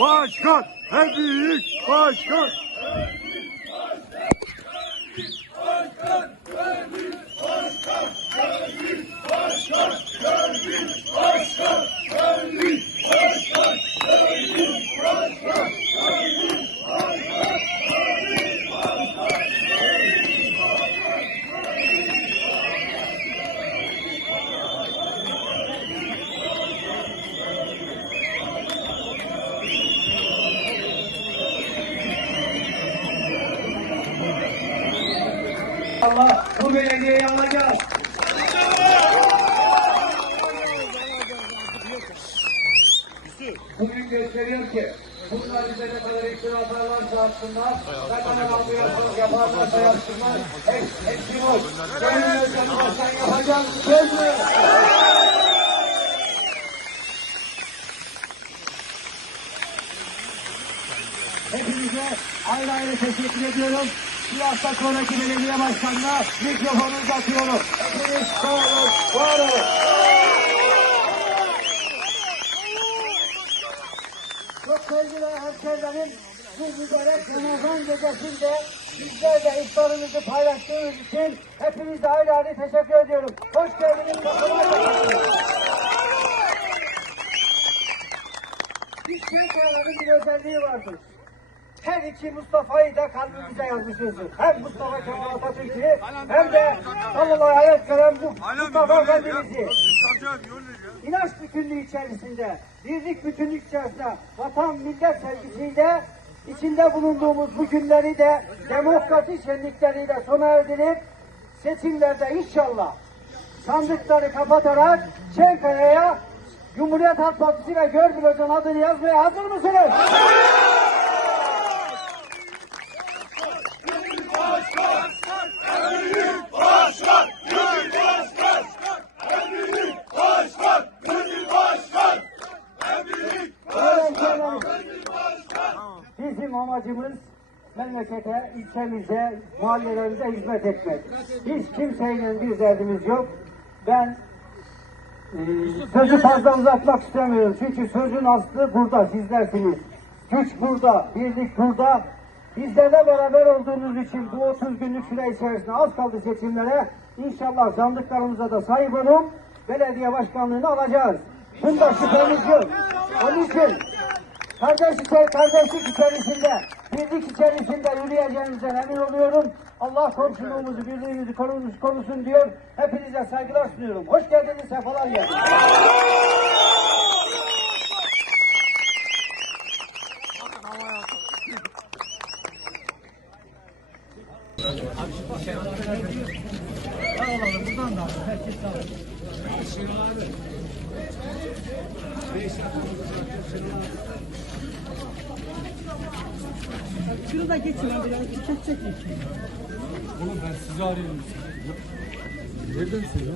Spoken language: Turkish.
başkan, en büyük başkan. Allah bu belediyeyi alacağız. Bugün gösteriyor ki bunlar bize ne kadar iftira atarlarsa atsınlar, ne kadar ambulanslık yaparlarsa yapsınlar, hep, hepsi bu. Benim özlemi başkan yapacağım, söz mü? Hepinize ayrı ayrı teşekkür ediyorum. Hafta sonraki belediye başkanına mikrofonu uzatıyorum. Hepiniz sağ olun, var olun. Çok sevgili hemşehrilerim, bu mübarek Ramazan gecesinde bizlerle iftarımızı paylaştığınız için hepinize ayrı ayrı teşekkür ediyorum. Hoş geldiniz. Biz Çankaya'nın bir özelliği vardır. Her iki Mustafa'yı da kalbimize yazmışızdır. Hem Mustafa Kemal Atatürk'ü hem de Allah'a hayat veren bu Mustafa Efendimiz'i. İnanç bütünlüğü içerisinde, birlik bütünlük içerisinde, vatan millet sevgisiyle içinde bulunduğumuz bu günleri de demokrasi şenlikleriyle sona erdirip seçimlerde inşallah sandıkları kapatarak Çankaya'ya Cumhuriyet Halk Partisi ve Gördül Hoca'nın adını yazmaya hazır mısınız? Bizim amacımız memlekete, ilçemize, mahallelerimize hizmet etmek. Hiç kimseyle bir derdimiz yok. Ben e, sözü fazla uzatmak istemiyorum. Çünkü sözün aslı burada, sizlersiniz. Güç burada, birlik burada. Bizlerle beraber olduğunuz için bu 30 günlük süre içerisinde az kaldı seçimlere. İnşallah sandıklarımıza da sahip olun. Belediye başkanlığını alacağız. Bunda şüphemiz yok. Onun için Kardeş içer, kardeşlik içerisinde, birlik içerisinde yürüyeceğimizden emin oluyorum. Allah komşuluğumuzu, birliğimizi korusun, korusun diyor. Hepinize saygılar sunuyorum. Hoş geldiniz, sefalar geldiniz. Şunu da geçin ya. Çek çek. Oğlum ben sizi arıyorum. Neredensin ya?